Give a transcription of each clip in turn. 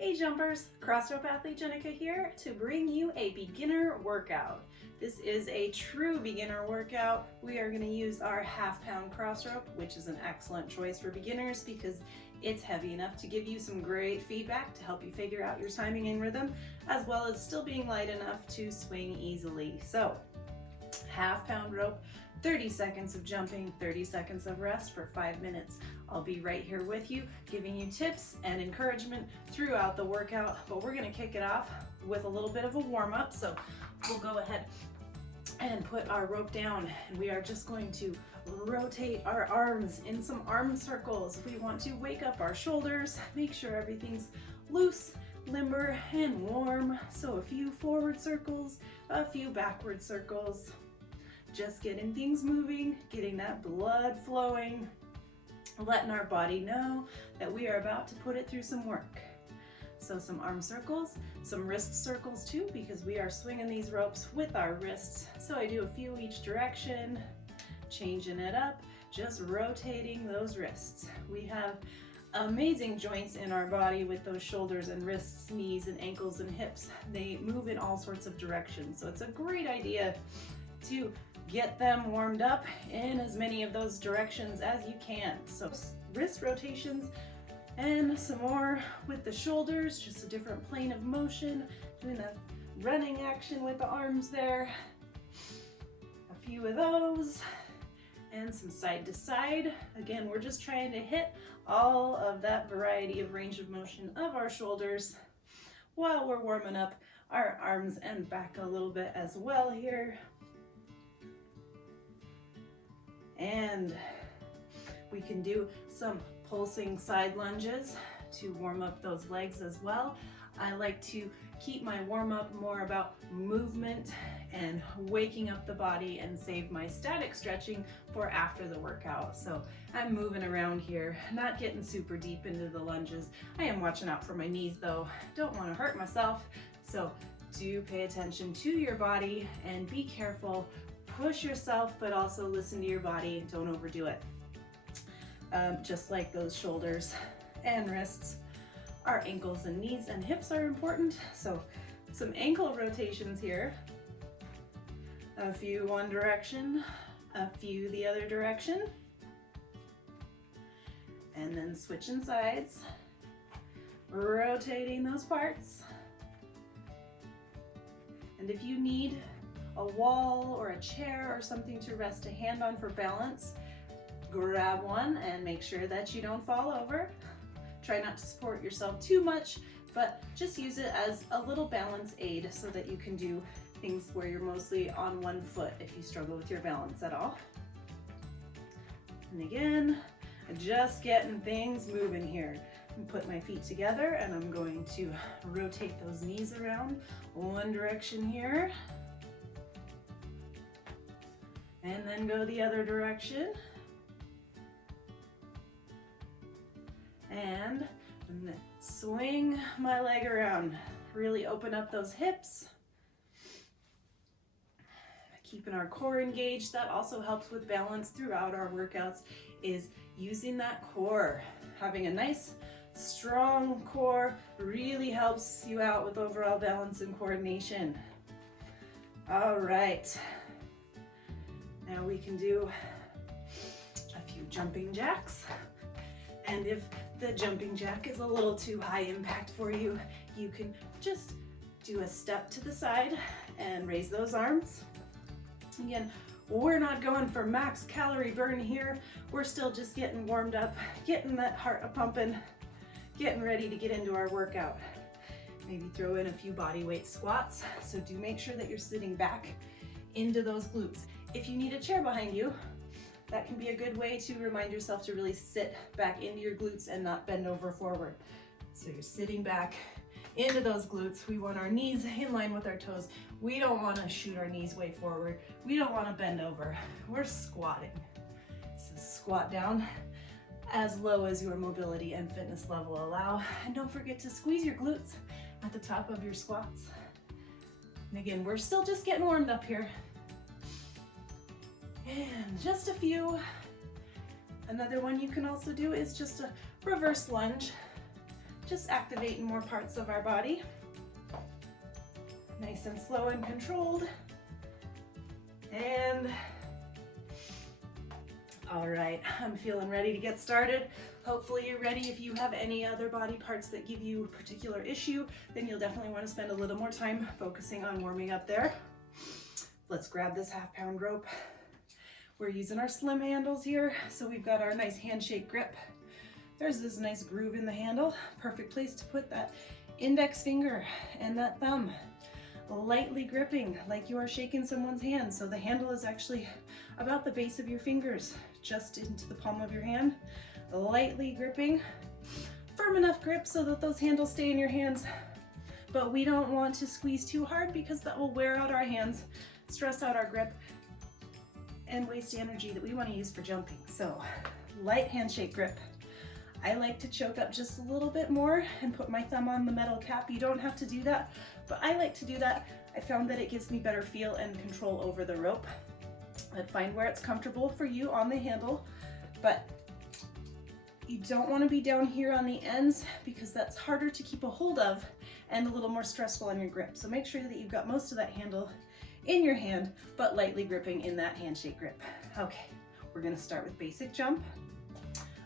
Hey jumpers, Crossrope athlete Jenica here to bring you a beginner workout. This is a true beginner workout. We are going to use our half-pound cross rope, which is an excellent choice for beginners because it's heavy enough to give you some great feedback to help you figure out your timing and rhythm, as well as still being light enough to swing easily. So, half-pound rope, 30 seconds of jumping, 30 seconds of rest for 5 minutes. I'll be right here with you, giving you tips and encouragement throughout the workout, but we're gonna kick it off with a little bit of a warm-up. So we'll go ahead and put our rope down, and we are just going to rotate our arms in some arm circles. We want to wake up our shoulders, make sure everything's loose, limber, and warm. So a few forward circles, a few backward circles. Just getting things moving, getting that blood flowing, letting our body know that we are about to put it through some work. So some arm circles, some wrist circles too, because we are swinging these ropes with our wrists. So I do a few each direction, changing it up, just rotating those wrists. We have amazing joints in our body with those shoulders and wrists, knees and ankles and hips. They move in all sorts of directions. So it's a great idea to get them warmed up in as many of those directions as you can. So wrist rotations and some more with the shoulders, just a different plane of motion, doing that running action with the arms there. A few of those and some side to side. Again, we're just trying to hit all of that variety of range of motion of our shoulders while we're warming up our arms and back a little bit as well here. And we can do some pulsing side lunges to warm up those legs as well. I like to keep my warm up more about movement and waking up the body and save my static stretching for after the workout. So I'm moving around here, not getting super deep into the lunges. I am watching out for my knees though. Don't want to hurt myself. So do pay attention to your body and be careful. Push yourself, but also listen to your body. Don't overdo it. Just like those shoulders and wrists, our ankles and knees and hips are important. So some ankle rotations here. A few one direction, a few the other direction. And then switching sides, rotating those parts. And if you need a wall or a chair or something to rest a hand on for balance, grab one and make sure that you don't fall over. Try not to support yourself too much, but just use it as a little balance aid so that you can do things where you're mostly on one foot if you struggle with your balance at all. And again, just getting things moving here. Put my feet together and I'm going to rotate those knees around one direction here. And then go the other direction. And swing my leg around. Really open up those hips. Keeping our core engaged. That also helps with balance throughout our workouts, is using that core. Having a nice, strong core really helps you out with overall balance and coordination. All right. Now we can do a few jumping jacks. And if the jumping jack is a little too high impact for you, you can just do a step to the side and raise those arms. Again, we're not going for max calorie burn here. We're still just getting warmed up, getting that heart a-pumping, getting ready to get into our workout. Maybe throw in a few body weight squats. So do make sure that you're sitting back into those glutes. If you need a chair behind you, that can be a good way to remind yourself to really sit back into your glutes and not bend over forward. So you're sitting back into those glutes. We want our knees in line with our toes. We don't want to shoot our knees way forward. We don't want to bend over. We're squatting. So squat down as low as your mobility and fitness level allow. And don't forget to squeeze your glutes at the top of your squats. And again, we're still just getting warmed up here. And just a few. Another one you can also do is just a reverse lunge. just activating more parts of our body. Nice and slow and controlled. And all right, I'm feeling ready to get started. Hopefully you're ready. If you have any other body parts that give you a particular issue, then you'll definitely want to spend a little more time focusing on warming up there. Let's grab this half-pound rope. We're using our slim handles here, so we've got our nice handshake grip. There's this nice groove in the handle. Perfect place to put that index finger and that thumb. Lightly gripping like you are shaking someone's hand. So the handle is actually about the base of your fingers, just into the palm of your hand. Lightly gripping. Firm enough grip so that those handles stay in your hands. But we don't want to squeeze too hard because that will wear out our hands, stress out our grip, and waste energy that we want to use for jumping. So light handshake grip. I like to choke up just a little bit more and put my thumb on the metal cap. You don't have to do that, but I like to do that. I found that it gives me better feel and control over the rope. I'd find where it's comfortable for you on the handle, but you don't want to be down here on the ends because that's harder to keep a hold of and a little more stressful on your grip. So make sure that you've got most of that handle in your hand, but lightly gripping in that handshake grip. Okay, we're gonna start with basic jump.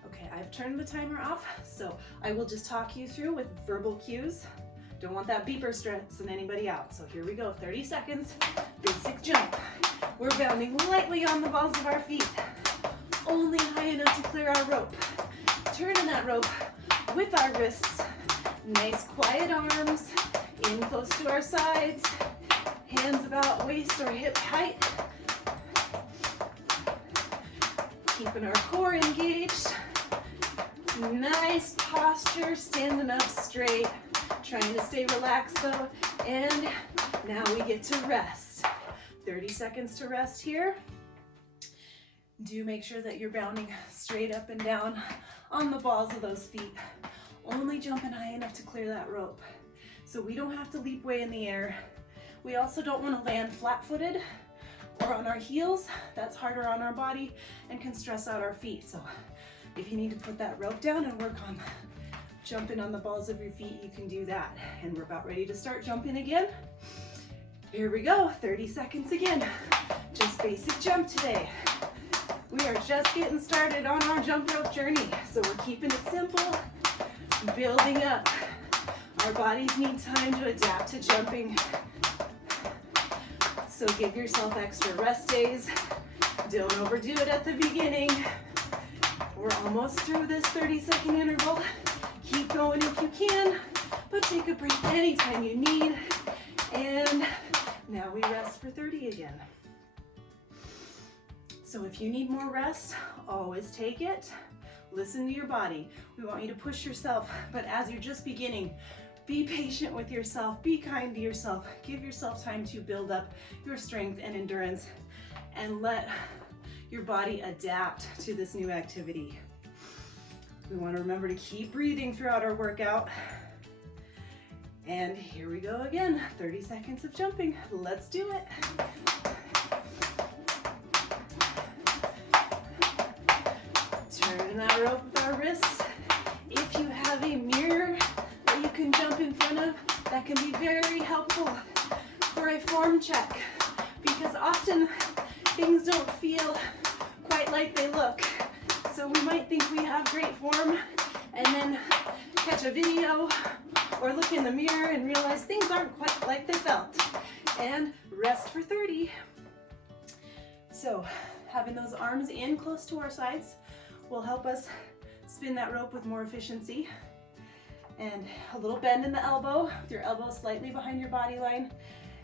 Okay, I've turned the timer off, so I will just talk you through with verbal cues. Don't want that beeper stressing anybody out. So here we go, 30 seconds, basic jump. We're bounding lightly on the balls of our feet, only high enough to clear our rope. Turning that rope with our wrists, nice quiet arms, in close to our sides, hands about waist or hip height. Keeping our core engaged. Nice posture, standing up straight. Trying to stay relaxed though. And now we get to rest. 30 seconds to rest here. Do make sure that you're bounding straight up and down on the balls of those feet. Only jumping high enough to clear that rope. So we don't have to leap way in the air. We also don't want to land flat-footed or on our heels. That's harder on our body and can stress out our feet. So if you need to put that rope down and work on jumping on the balls of your feet, you can do that. And we're about ready to start jumping again. Here we go, 30 seconds again. Just basic jump today. We are just getting started on our jump rope journey. So we're keeping it simple, building up. Our bodies need time to adapt to jumping. So give yourself extra rest days. Don't overdo it at the beginning. We're almost through this 30-second interval. Keep going if you can, but take a break anytime you need. And now we rest for 30 again. So if you need more rest, always take it. Listen to your body. We want you to push yourself, but as you're just beginning, be patient with yourself, be kind to yourself, give yourself time to build up your strength and endurance, and let your body adapt to this new activity. We want to remember to keep breathing throughout our workout. And here we go again, 30 seconds of jumping. Let's do it. Turning that rope with our wrists. If you have a mirror that you can jump in front of, that can be very helpful for a form check, because often things don't feel quite like they look. So we might think we have great form and then catch a video or look in the mirror and realize things aren't quite like they felt. And rest for 30. So having those arms in close to our sides will help us spin that rope with more efficiency. And a little bend in the elbow, with your elbow slightly behind your body line,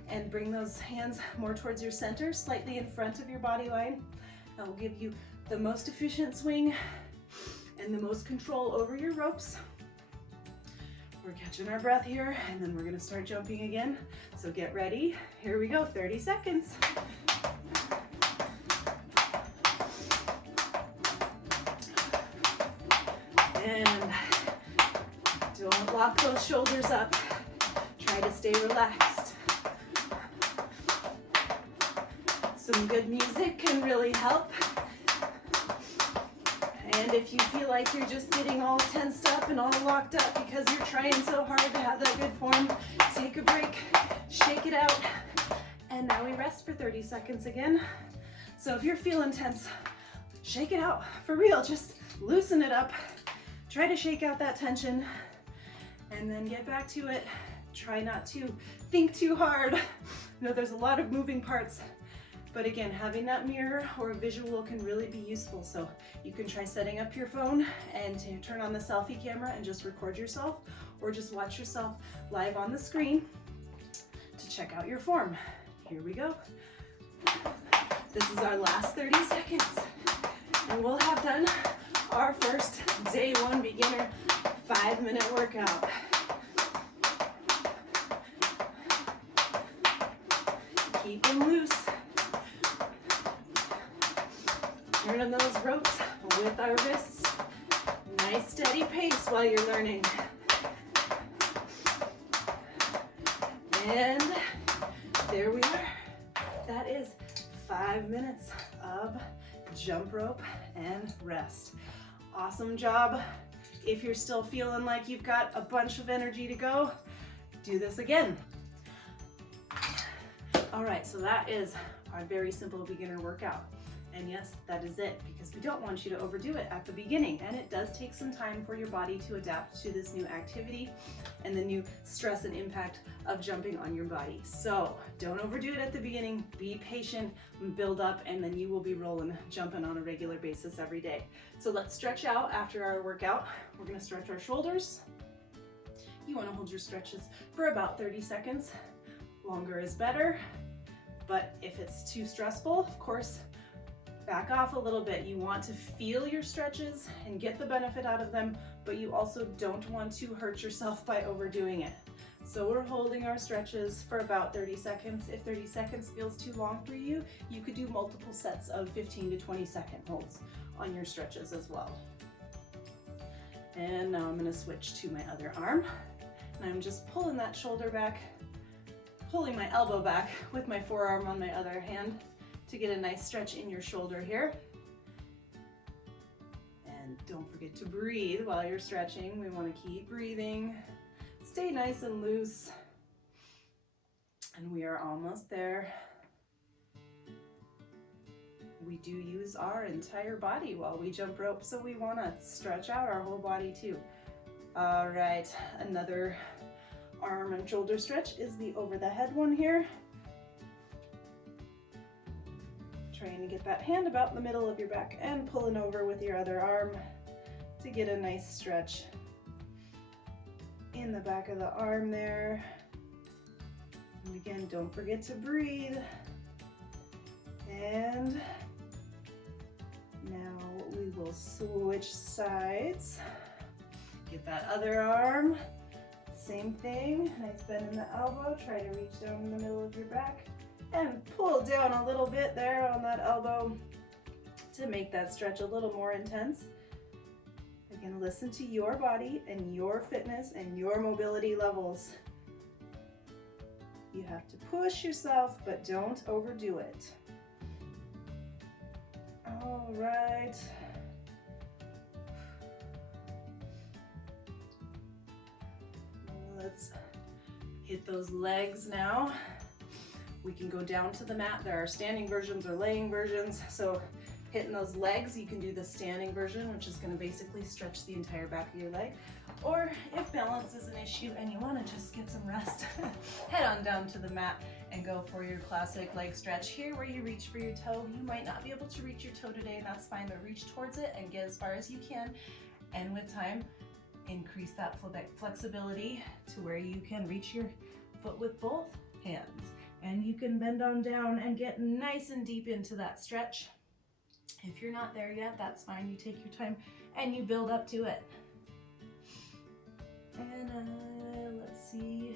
and bring those hands more towards your center, slightly in front of your body line. That will give you the most efficient swing and the most control over your ropes. We're catching our breath here, and then we're gonna start jumping again. So get ready. Here we go, 30 seconds. And don't lock those shoulders up. Try to stay relaxed. Some good music can really help. And if you feel like you're just getting all tensed up and all locked up because you're trying so hard to have that good form, take a break, shake it out, and now we rest for 30 seconds again. So if you're feeling tense, shake it out, for real, just loosen it up. Try to shake out that tension and then get back to it. Try not to think too hard. I know there's a lot of moving parts, but again, having that mirror or visual can really be useful. So you can try setting up your phone and to turn on the selfie camera and just record yourself, or just watch yourself live on the screen to check out your form. Here we go. This is our last 30 seconds, and we'll have done our first day one beginner 5-minute workout. Keep them loose. Turning those ropes with our wrists. Nice steady pace while you're learning. And there we are. That is 5 minutes of jump rope and rest. Awesome job. If you're still feeling like you've got a bunch of energy to go, do this again. All right, so that is our very simple beginner workout. And yes, that is it, because we don't want you to overdo it at the beginning. And it does take some time for your body to adapt to this new activity and the new stress and impact of jumping on your body. So don't overdo it at the beginning. Be patient, build up, and then you will be rolling, jumping on a regular basis every day. So let's stretch out after our workout. We're gonna stretch our shoulders. You wanna hold your stretches for about 30 seconds. Longer is better, but if it's too stressful, of course, back off a little bit. You want to feel your stretches and get the benefit out of them, but you also don't want to hurt yourself by overdoing it. So we're holding our stretches for about 30 seconds. If 30 seconds feels too long for you, you could do multiple sets of 15 to 20 second holds on your stretches as well. And now I'm gonna switch to my other arm. And I'm just pulling that shoulder back, pulling my elbow back with my forearm on my other hand to get a nice stretch in your shoulder here. And don't forget to breathe while you're stretching. We want to keep breathing. Stay nice and loose. And we are almost there. We do use our entire body while we jump rope, so we want to stretch out our whole body too. All right, another arm and shoulder stretch is the over the head one here. Trying to get that hand about in the middle of your back and pulling over with your other arm to get a nice stretch in the back of the arm there. And again, don't forget to breathe. And now we will switch sides. Get that other arm. Same thing, nice bend in the elbow. Try to reach down in the middle of your back and pull down a little bit there on that elbow to make that stretch a little more intense. Again, listen to your body and your fitness and your mobility levels. You have to push yourself, but don't overdo it. All right. Let's hit those legs now. We can go down to the mat. There are standing versions or laying versions. So hitting those legs, you can do the standing version, which is going to basically stretch the entire back of your leg. Or if balance is an issue and you want to just get some rest, head on down to the mat and go for your classic leg stretch here where you reach for your toe. You might not be able to reach your toe today, and that's fine, but reach towards it and get as far as you can. And with time, increase that flexibility to where you can reach your foot with both hands. And you can bend on down and get nice and deep into that stretch. If you're not there yet, that's fine. You take your time and you build up to it. And let's see.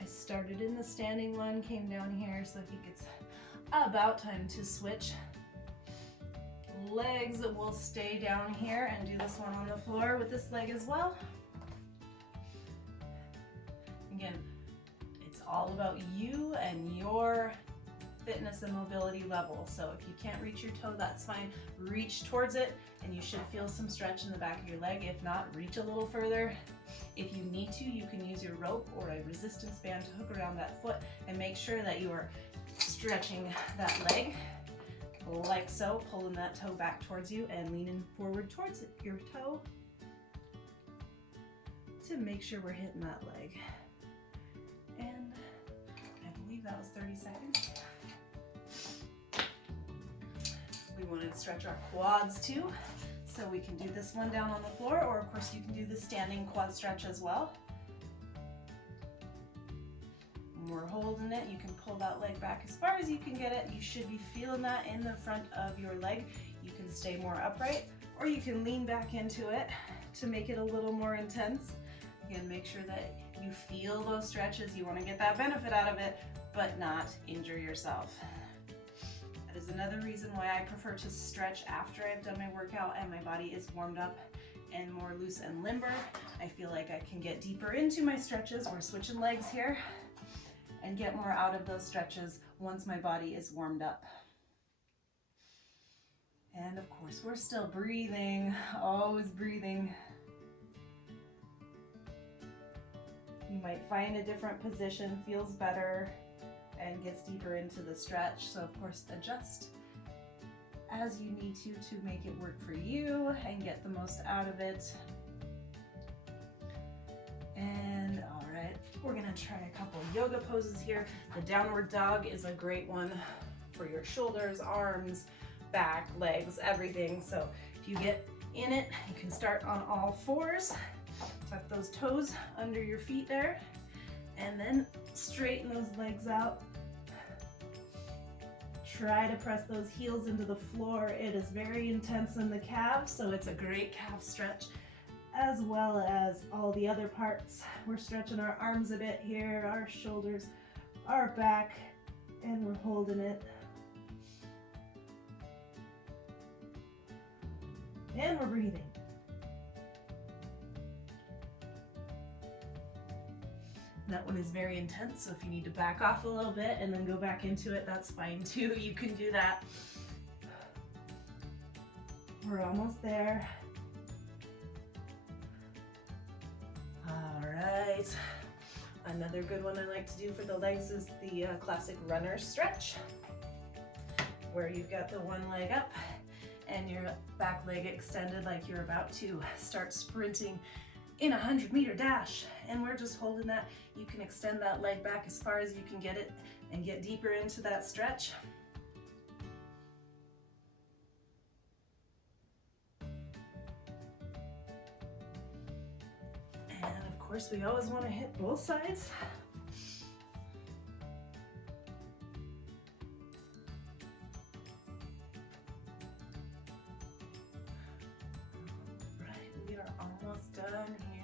I started in the standing one, came down here, so I think it's about time to switch. Legs will stay down here and do this one on the floor with this leg as well. Again, it's all about you and your fitness and mobility level. So if you can't reach your toe, that's fine. Reach towards it and you should feel some stretch in the back of your leg. If not, reach a little further. If you need to, you can use your rope or a resistance band to hook around that foot and make sure that you are stretching that leg like so, pulling that toe back towards you and leaning forward towards your toe to make sure we're hitting that leg. And I believe that was 30 seconds. We want to stretch our quads too. So we can do this one down on the floor, or of course you can do the standing quad stretch as well. When we're holding it, you can pull that leg back as far as you can get it. You should be feeling that in the front of your leg. You can stay more upright, or you can lean back into it to make it a little more intense. Again, make sure that you feel those stretches. You want to get that benefit out of it, but not injure yourself. That is another reason why I prefer to stretch after I've done my workout and my body is warmed up and more loose and limber. I feel like I can get deeper into my stretches. We're switching legs here and get more out of those stretches once my body is warmed up. And of course, we're still breathing, always breathing. You might find a different position, feels better, and gets deeper into the stretch. So of course, adjust as you need to make it work for you and get the most out of it. And all right, we're gonna try a couple yoga poses here. The downward dog is a great one for your shoulders, arms, back, legs, everything. So if you get in it, you can start on all fours. Tuck those toes under your feet there, and then straighten those legs out. Try to press those heels into the floor. It is very intense in the calves, so it's a great calf stretch, as well as all the other parts. We're stretching our arms a bit here, our shoulders, our back, and we're holding it. And we're breathing. That one is very intense, so if you need to back off a little bit and then go back into it, that's fine too. You can do that. We're almost there. All right. Another good one I like to do for the legs is the classic runner stretch, where you've got the one leg up and your back leg extended like you're about to start sprinting in a 100-meter dash, and we're just holding that. You can extend that leg back as far as you can get it and get deeper into that stretch. And of course, we always want to hit both sides. We are almost done here.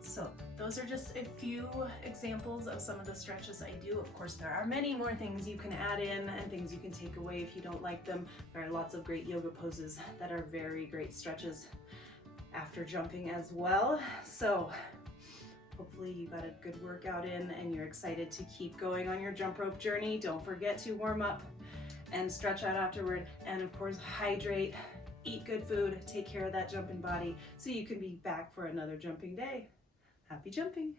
So those are just a few examples of some of the stretches I do. Of course, there are many more things you can add in and things you can take away if you don't like them. There are lots of great yoga poses that are very great stretches after jumping as well. So hopefully you got a good workout in and you're excited to keep going on your jump rope journey. Don't forget to warm up and stretch out afterward, and of course hydrate, eat good food, take care of that jumping body so you can be back for another jumping day. Happy jumping!